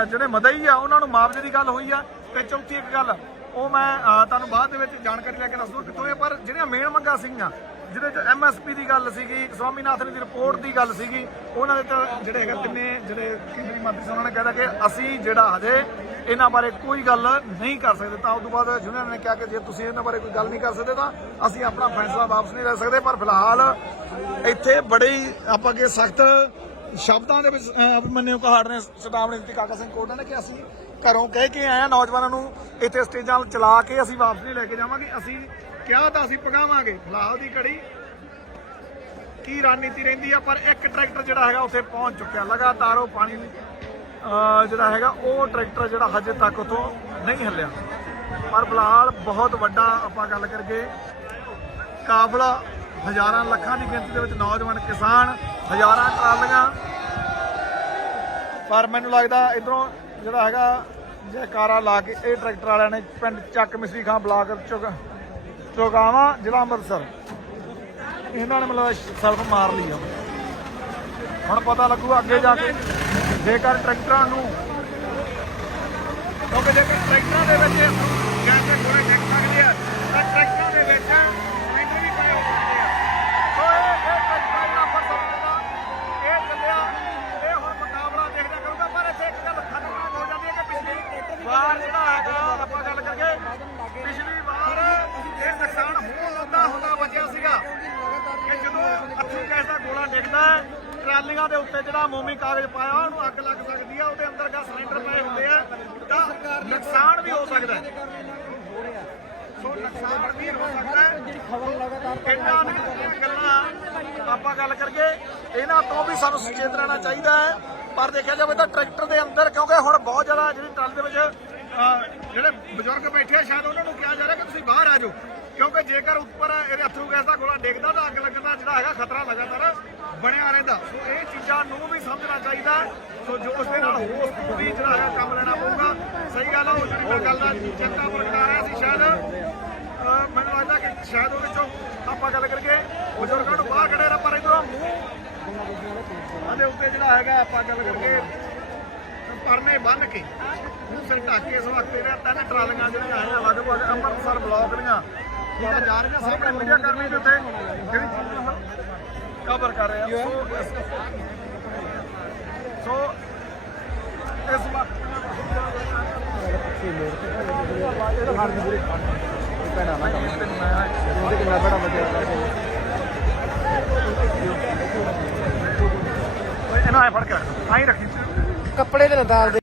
ਜਿਹੜੇ ਮਦਈ ਆ, ਉਹਨਾਂ ਨੂੰ ਮੁਆਵਜ਼ੇ ਦੀ ਗੱਲ ਹੋਈ ਆ। ਤੇ ਚੌਥੀ ਇੱਕ ਗੱਲ, ਉਹ ਮੈਂ ਤੁਹਾਨੂੰ ਬਾਅਦ ਦੇ ਵਿੱਚ ਜਾਣਕਾਰੀ ਲੈ ਕੇ ਦੱਸ ਦੂੰ ਕਿੱਥੋਂ ਪਰ ਜਿਹੜੀਆਂ ਮੇਨ ਮੰਗਾਂ ਸੀਗੀਆਂ ਜਿਹਦੇ ਚ ਐਮਐਸਪੀ ਦੀ ਗੱਲ ਸੀਗੀ ਸਵਾਮੀਨਾਥਨ ਦੀ ਰਿਪੋਰਟ ਦੀ ਗੱਲ ਸੀਗੀ ਉਹਨਾਂ ਦੇ ਤਾਂ ਜਿਹੜੇ ਹੈਗਾ ਤਿੰਨੇ ਜਿਹੜੇ ਕੇਂਦਰੀ ਮੰਤਰੀ ਸੀ ਉਹਨਾਂ ਨੇ ਕਹਿਦਾ ਕਿ ਅਸੀਂ ਜਿਹੜਾ ਹਜੇ ਇਹਨਾਂ ਬਾਰੇ ਕੋਈ ਗੱਲ ਨਹੀਂ ਕਰ ਸਕਦੇ। ਤਾਂ ਉਸ ਤੋਂ ਬਾਅਦ ਯੂਨੀਅਨ ਨੇ ਕਿਹਾ ਕਿ ਜੇ ਤੁਸੀਂ ਇਹਨਾਂ ਬਾਰੇ ਕੋਈ ਗੱਲ ਨਹੀਂ ਕਰ ਸਕਦੇ ਤਾਂ ਅਸੀਂ ਆਪਣਾ ਫੈਸਲਾ ਵਾਪਸ ਨਹੀਂ ਲੈ ਸਕਦੇ। ਪਰ ਫਿਲਹਾਲ ਇੱਥੇ ਬੜੇ ਹੀ ਆਪਾਂ ਕੇ ਸਖਤ ਸ਼ਬਦਾਂ ਦੇ ਵਿੱਚ ਅਹ, ਅਭਿਮਨਿਊ ਕਹਾੜ ਨੇ ਚੇਤਾਵਨੀ ਦਿੱਤੀ। ਕਾਕਾ ਸਿੰਘ ਕੋਟਾ ਨੇ ਕਿ ਅਸੀਂ ਘਰੋਂ ਕਹਿ ਕੇ ਆਏ ਆ ਨੌਜਵਾਨਾਂ ਨੂੰ ਇੱਥੇ ਸਟੇਜਾਂ ਚਲਾ ਕੇ ਅਸੀਂ ਵਾਪਸ ਨਹੀਂ ਲੈ ਕੇ ਜਾਵਾਂਗੇ। ਅਸੀਂ ਕਿਹਾ ਤਾਂ ਅਸੀਂ ਪਗਾਵਾਂਗੇ ਫਿਲਹਾਲ ਦੀ ਘੜੀ ਕੀ ਰਣਨੀਤੀ ਰਹਿੰਦੀ ਆ, ਪਰ ਇੱਕ ਟਰੈਕਟਰ ਜਿਹੜਾ ਹੈਗਾ ਉੱਥੇ ਪਹੁੰਚ ਚੁੱਕਿਆ। ਲਗਾਤਾਰ ਉਹ ਪਾਣੀ ਜਿਹੜਾ ਹੈਗਾ, ਉਹ ਟਰੈਕਟਰ ਜਿਹੜਾ ਹਜੇ ਤੱਕ ਉਥੋਂ ਨਹੀਂ ਹੱਲਿਆ। ਪਰ ਫਿਲਹਾਲ ਬਹੁਤ ਵੱਡਾ ਆਪਾਂ ਗੱਲ ਕਰਕੇ ਕਾਫਲਾ ਹਜ਼ਾਰਾਂ ਲੱਖਾਂ ਦੀ ਗਿਣਤੀ ਦੇ ਵਿੱਚ ਨੌਜਵਾਨ, ਕਿਸਾਨ, ਹਜ਼ਾਰਾਂ ਟਰਾਲੀਆਂ। ਪਰ ਮੈਨੂੰ ਲੱਗਦਾ ਇਧਰੋਂ ਜਿਹੜਾ ਹੈਗਾ, ਜੈਕਾਰਾ ਲਾ ਕੇ ਇਹ ਟਰੈਕਟਰ ਵਾਲਿਆਂ ਨੇ ਪਿੰਡ ਚੱਕ ਮਿਸਰੀ ਖਾਂ ਬਲਾਕ ਚੁਗ ਚੋਗਾਵਾ ਜ਼ਿਲ੍ਹਾ ਅੰਮ੍ਰਿਤਸਰ। ਇਹਨਾਂ ਨੇ ਮਤਲਬ ਸਲਫ ਮਾਰ ਲਈ ਆ। ਹੁਣ ਪਤਾ ਲੱਗੂ ਅੱਗੇ ਜਾ ਕੇ ਜੇਕਰ ਟਰੈਕਟਰਾਂ ਨੂੰ ਕਿਉਂਕਿ ਜੇਕਰ ਟਰੈਕਟਰਾਂ ਦੇ ਵਿੱਚ ਗੈਸ ਦੇ ਗੋਲੇ ਡਿੱਗ ਸਕਦੇ ਆ, ਤਾਂ ਟਰੈਕਟਰਾਂ ਦੇ ਵਿੱਚ ਮੈਨੂੰ ਵੀ ਪਾਏ ਹੋ ਸਕਦੇ ਆ। ਸੋ ਇਹ ਇਹ ਟਰੈਕਟਰ ਜਿਹੜਾ ਆਪਾਂ ਸਮਝਦਾ ਇਹ ਚੱਲਿਆ। ਇਹ ਹੁਣ ਮੁਕਾਬਲਾ ਦੇਖਦਾ ਕਰੂਗਾ, ਪਰ ਇੱਥੇ ਇੱਕ ਗੱਲ ਖਤਰਨਾਕ ਹੋ ਜਾਂਦੀ ਹੈ ਕਿ ਪਿਛਲੀ ਵਾਰ ਦਾ ਟਰਾਲੀਆਂ ਦੇ ਉੱਤੇ ਜਿਹੜਾ ਮੋਮੀ ਕਾਗਜ਼ ਪਾਇਆ, ਉਹਨੂੰ ਅੱਗ ਲੱਗ ਸਕਦੀ ਆ ਉਹਦੇ ਅੰਦਰ ਗਾ ਸਿਲੰਡਰ ਪਏ ਹੁੰਦੇ ਆ। ਤਾਂ ਨੁਕਸਾਨ ਵੀ ਹੋ ਸਕਦਾ ਸੋ ਨੁਕਸਾਨ ਵੀ ਹੋ ਸਕਦਾ ਜਿਹੜੀ ਖਬਰ ਲਗਾਤਾਰ ਇਹਨਾਂ ਦੀਆਂ ਗੱਲਾਂ ਆਪਾਂ ਗੱਲ ਕਰਕੇ ਇਹਨਾਂ ਤੋਂ ਵੀ ਸਾਨੂੰ ਸੁਚੇਤ ਰਹਿਣਾ ਚਾਹੀਦਾ ਹੈ। ਪਰ ਦੇਖਿਆ ਜਾਵੇ ਤਾਂ ਟਰੈਕਟਰ ਦੇ ਅੰਦਰ, ਕਿਉਂਕਿ ਹੁਣ ਬਹੁਤ ਜ਼ਿਆਦਾ ਜਿਹੜੀ ਟਰਾਲੀ ਦੇ ਵਿੱਚ ਜਿਹੜੇ ਬਜ਼ੁਰਗ ਬੈਠੇ ਆ, ਸ਼ਾਇਦ ਉਹਨਾਂ ਨੂੰ ਕਿਹਾ ਜਾ ਰਿਹਾ ਕਿ ਤੁਸੀਂ ਬਾਹਰ ਆ ਜਾਓ। ਕਿਉਂਕਿ ਜੇਕਰ ਉੱਪਰ ਇਹਦੇ ਅਥਰੂ ਗੈਸ ਦਾ ਗੋਲਾ ਡਿੱਗਦਾ ਤਾਂ ਅੱਗ ਲੱਗਣ ਦਾ ਜਿਹੜਾ ਹੈਗਾ ਖਤਰਾ ਲਗਾਤਾਰ ਬਣਿਆ ਰਹਿੰਦਾ। ਸੋ ਇਹ ਚੀਜ਼ਾਂ ਨੂੰ ਵੀ ਸਮਝਣਾ ਚਾਹੀਦਾ ਸੋ ਜੋਸ਼ ਦੇ ਨਾਲ ਹੋਸ ਤੋਂ ਵੀ ਜਿਹੜਾ ਹੈਗਾ ਕੰਮ ਲੈਣਾ ਪਊਗਾ। ਸਹੀ ਗੱਲ ਆ, ਉਹ ਜਿਹੜੀ ਮੈਂ ਗੱਲ ਦਾ ਚਿੰਤਾ ਪ੍ਰਗਟਾ ਰਿਹਾ ਸੀ ਸ਼ਾਇਦ ਮੈਨੂੰ ਲੱਗਦਾ ਕਿ ਸ਼ਾਇਦ ਉਹਦੇ ਚੋਂ ਆਪਾਂ ਗੱਲ ਕਰਕੇ ਬਜ਼ੁਰਗਾਂ ਨੂੰ ਬਾਹਰ ਕੱਢੇ ਰ ਪਰ ਇਧਰੋਂ ਮੂੰਹ। ਆਦੇ ਉੱਤੇ ਜਿਹੜਾ ਹੈਗਾ ਆਪਾਂ ਗੱਲ ਕਰਕੇ ਪਰਨੇ ਬੰਨ ਕੇ ਮੂੰਹ ਢੱਕ ਕੇ ਇਸ ਵਕਤ ਇਹਦੇ ਤਿੰਨ ਟਰਾਲੀਆਂ ਜਿਹੜੀਆਂ ਆਈਆਂ ਲਗਭਗ ਅੰਮ੍ਰਿਤਸਰ ਬਲਾਕ ਦੀਆਂ। ਜਿਹਦਾ ਜਾ ਰਹੀਆਂ ਸਾਹਮਣੇ ਮੀਡੀਆ ਕਰਮੀ ਦੇ ਉੱਤੇ। ਜਿਹੜੀ ਕਵਰ ਕਰ ਰਹੇ ਆ ਸੋ ਇਸ- ਸੋ ਇਸ ਵਕਤ ਕਿੰਨਾ ਬੜਾ ਵਧੀਆ ਇਹਨਾਂ ਐ ਫੜ